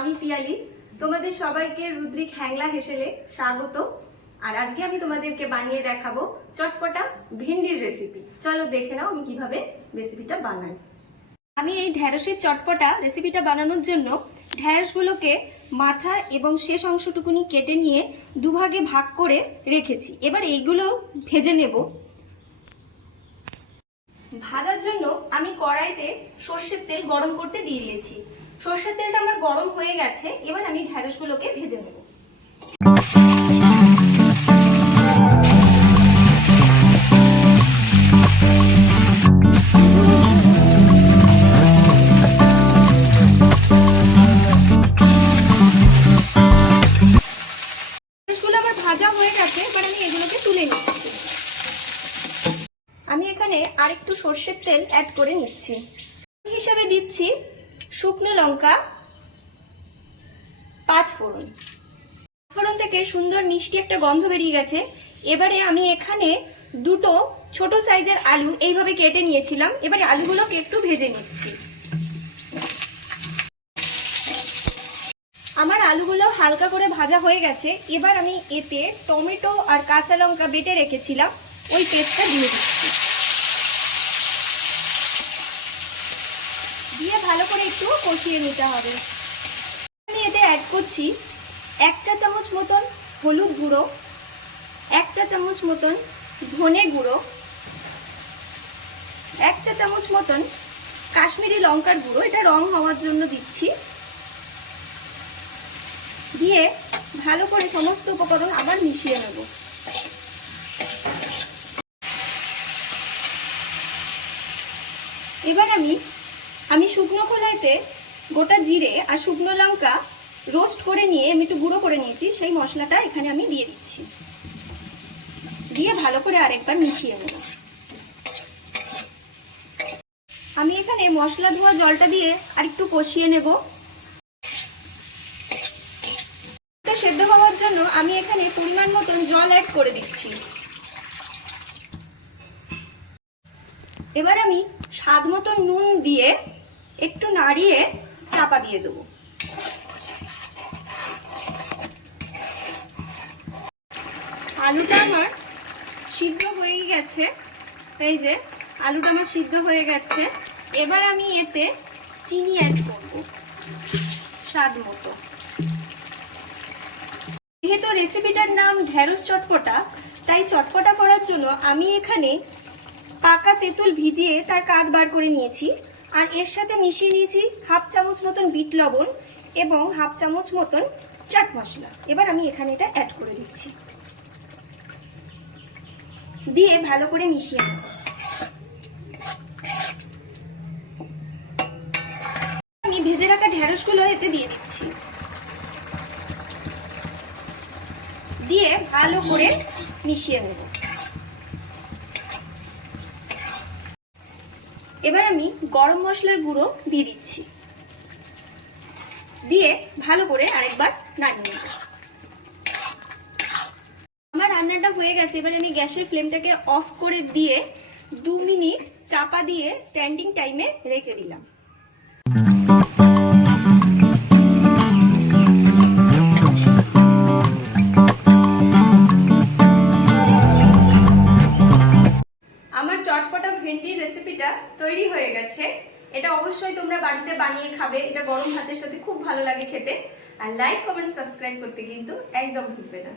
আমি পিয়ালি। তোমাদের সবাইকে রুদ্রিক হ্যাংলা হেসেলে স্বাগত। আর আজকে আমি তোমাদেরকে বানিয়ে দেখাবো চটপটা ভেন্ডির রেসিপি চলো দেখে নাও আমি কীভাবে রেসিপিটা বানাই। আমি এই ঢ্যাঁড়সের চটপটা রেসিপিটা বানানোর জন্য ঢ্যাঁড়সগুলোকে মাথা এবং শেষ অংশটুকুনি কেটে নিয়ে দুভাগে ভাগ করে রেখেছি। এবার এইগুলো ভেজে নেব। ভাজার জন্য আমি কড়াইতে সর্ষের তেল গরম করতে দিয়ে দিয়েছি। সর্ষের তেলটা আমার গরম হয়ে গেছে, এবার আমি ঢ্যাঁড়সগুলোকে ভেজে নেব। ভাজা হয়ে এবার আমি এগুলোকে তুলে নিচ্ছি। আমি এখানে আরেকটু সর্ষের তেল অ্যাড করে নিচ্ছি। হিসাবে দিচ্ছি শুকনো লঙ্কা, পাঁচ ফোড়ন। ফোড়ন থেকে সুন্দর মিষ্টি একটা গন্ধ বেরিয়ে গেছে। এবারে আমি এখানে দুটো ছোট সাইজের আলু এইভাবে কেটে নিয়েছিলাম। এবারে আলুগুলোকে একটু ভেজে নিচ্ছি। আমার আলুগুলো হালকা করে ভাজা হয়ে গেছে। এবার আমি এতে টমেটো আর কাঁচা লঙ্কা বেটে রেখেছিলাম। ওই পেস্টটা দিয়ে দিচ্ছি। ভালো করে একটু কষিয়ে নিতে হবে। আমি এতে অ্যাড করছি এক চা চামচ মতন হলুদ গুঁড়ো, এক চা চামচ মতন ধনে গুঁড়ো, এক চা চামচ মতন কাশ্মীরি লঙ্কার গুঁড়ো। এটা রং হওয়ার জন্য দিচ্ছি। দিয়ে ভালো করে সমস্ত উপকরণ আবার মিশিয়ে নেব। এবার আমি আমি শুকনো খোলাইতে গোটা জিরে আর শুকনো লঙ্কা রোস্ট করে নিয়ে আমি একটু গুঁড়ো করে নিয়েছি, সেই মশলাটা এখানে আমি দিয়ে দিচ্ছি। দিয়ে ভালো করে আরেকবার মিশিয়ে নেব। আমি এখানে মশলা ধোয়া জলটা দিয়ে আর একটু কষিয়ে নেব। সেদ্ধ হওয়ার জন্য আমি এখানে পরিমাণ মতন জল অ্যাড করে দিচ্ছি। এবার আমি স্বাদ মতন নুন দিয়ে একটু নাড়িয়ে চাপা দিয়ে দেবো। আলুটা আমার সিদ্ধ হয়ে গেছে। এই যে, আলুটা আমার সিদ্ধ হয়ে গেছে। এবার আমি এতে চিনি অ্যাড করব, স্বাদ মতো। যেহেতু রেসিপিটার নাম ঢেঁড়স চটপটা, তাই চটপটা করার জন্য আমি এখানে পাকা তেঁতুল ভিজিয়ে তার কাঠ বার করে নিয়েছি। আর এর সাথে মিশিয়ে নিয়েছি হাফ চামচ মতন বিট লবণ এবং হাফ চামচ মতন চাট মশলা। এবার আমি এখানে এটা অ্যাড করে দিচ্ছি। দিয়ে ভালো করে মিশিয়ে নেব। আমি ভেজে রাখা ঢেঁড়সগুলো এতে দিয়ে দিচ্ছি। দিয়ে ভালো করে মিশিয়ে নেব। এবার আমি গরম মশলার গুঁড়ো দিয়ে দিচ্ছি। দিয়ে ভালো করে আরেকবার নাড়িয়ে নেব। আমার রান্নাটা হয়ে গেছে, এবার আমি গ্যাসের ফ্লেমটাকে অফ করে দিয়ে দু মিনিট চাপা দিয়ে স্ট্যান্ডিং টাইমে রেখে দিলাম। হয়ে এটা অবশ্যই তোমরা বাড়িতে বানিয়ে খাবে। এটা গরম ভাতের সাথে খুব ভালো লাগে খেতে। আর লাইক কমেন্ট সাবস্ক্রাইব করতে কিন্তু একদম ভুলবে না।